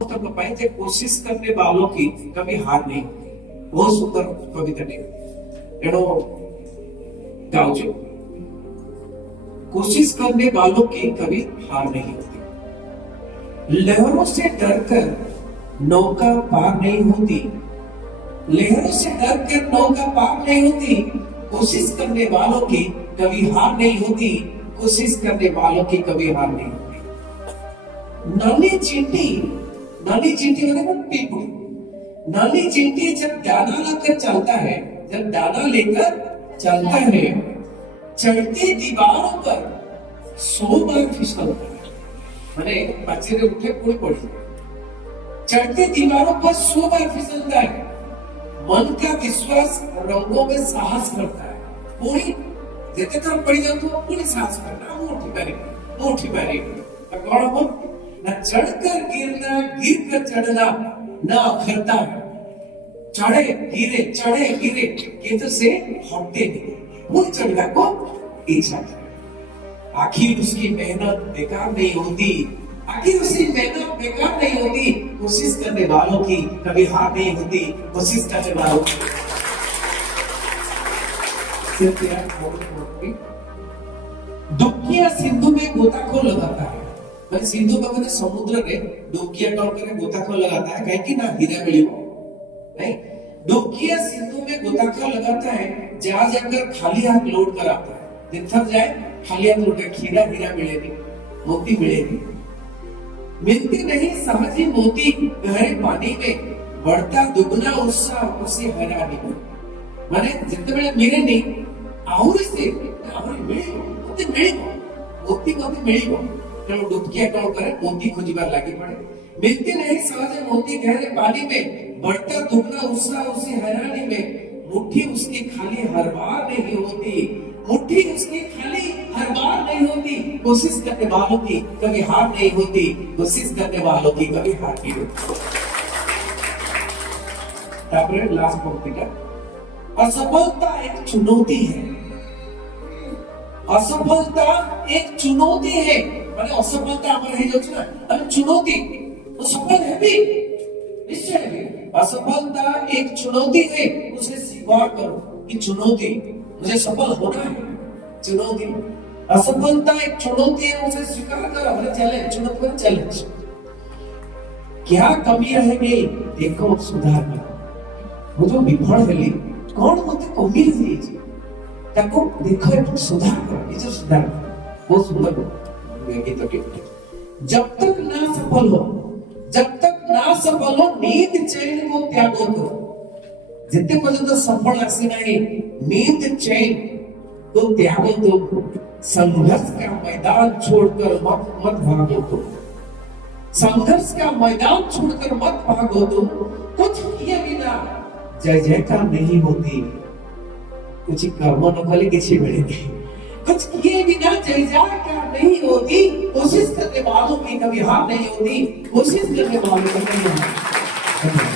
तक पाए थे, कोशिश करने वालों की कभी हार नहीं होती। बहुत सुंदर कविता टे एणो गाउजो, कोशिश करने वालों की कभी हार नहीं होती। लहरों से डरकर नौका पार नहीं होती, लहरों से डरकर नौका पार नहीं होती। कोशिश करने वालों की कभी हार नहीं होती, कोशिश करने वालों की कभी हार नहीं होती। नाली चींटी मैंने पीपू, नाली चींटी जब दाना लेकर चलता है, जब दाना लेकर चलता है, चढ़ती दीवारों पर 100 बार फिसलता है। मैंने बच्चे ने उठे पूरी पड़ी, चढ़ती दीवारों पर 100 बार फिसलता है। मन का विश्वास रंगों में साहस करता है। पूरी जितने तरफ पड़ी जाओ तो पूरी साहस करना, मुट्ठी भरी कौन हो न चढ़कर गिरना, गिर कर चढ़ना न अखरता है। चढ़े गिरे केंद्र से हटते नहीं, पूरी चढ़ना को इच्छा है। आखिर उसकी मेहनत बेकार नहीं होती, आखिर उसकी मेहनत बेकार नहीं होती। कोशिश करने वालों की कभी हार नहीं होती, कोशिश करने वालों की। डुबकिया सिंधु में गोताखोर लगाता है, मैंने सिंधु में मैंने समुद्र में डुबकिया टॉल करे गोताखोर लगाता है, कहीं की ना हीरा मिलियो नहीं। डुबकिया सिंधु में गोताखोर लगाता है, जहां जाकर खाली हाथ लौट कर आता है। जिधर जाए खाली हाथ लौटे, हीरा मिलेगी, मोती मिलेगी। मिलती नहीं सहजी मोती गहरे पानी में, बढ़ता दुगना उत्साह उसी हैरानी में। माने जितने बड़े मिले नहीं आहुरी से आहुरी मिलेगो मोती मिलेगो। तेणु डुबकिया कौन करे, मोती खोजिबार लागी पड़े। मिलती नहीं सहजे मोती गहरे पानी में, बढ़ता दुगना उत्साह उसी हैरानी में। मुट्ठी उसकी खाली हर बार नहीं होती, मुट्ठी उसकी खाली हर बार नहीं होती। कोशिश करने वालों की कभी हार नहीं होती, कोशिश करने वालों की कभी हार नहीं होती। तापरे लास्ट पंक्ति का, असफलता एक चुनौती है, असफलता एक चुनौती है। माने असफलता हमारे है जो ना अरे चुनौती, वो सफल है भी निश्चय है। असफलता एक चुनौती है, उसे स्वीकार करो कि चुनौती मुझे सफल होना है। चुनौती, असफलता एक चुनौती है, उसे स्वीकार करो। मतलब चैलेंज, चुनौती पर चैलेंज। क्या कमी रह गई देखो सुधार करो। वो जो विफल हेली कौन मते कमी रही है ताको देखो एक सुधार करो, ये जो सुधार वो सुंदर गीत के। जब तक ना सफल हो, जब तक ना सफल हो, नींद चैन को त्यागो तो। जितने पर्यंत सफल आसी नहीं, नींद चैन को त्यागो तो। संघर्ष का मैदान छोड़कर मत भागो तो, संघर्ष का मैदान छोड़कर मत भागो तो। कुछ किए बिना जय जयकार नहीं होती, कुछ कर्म न फले किसी मिलेगी। कुछ किए बिना जय जयकार नहीं होती। कोशिश करने वालों की कभी हार नहीं होती, कोशिश करने वालों की कभी हार नहीं होती।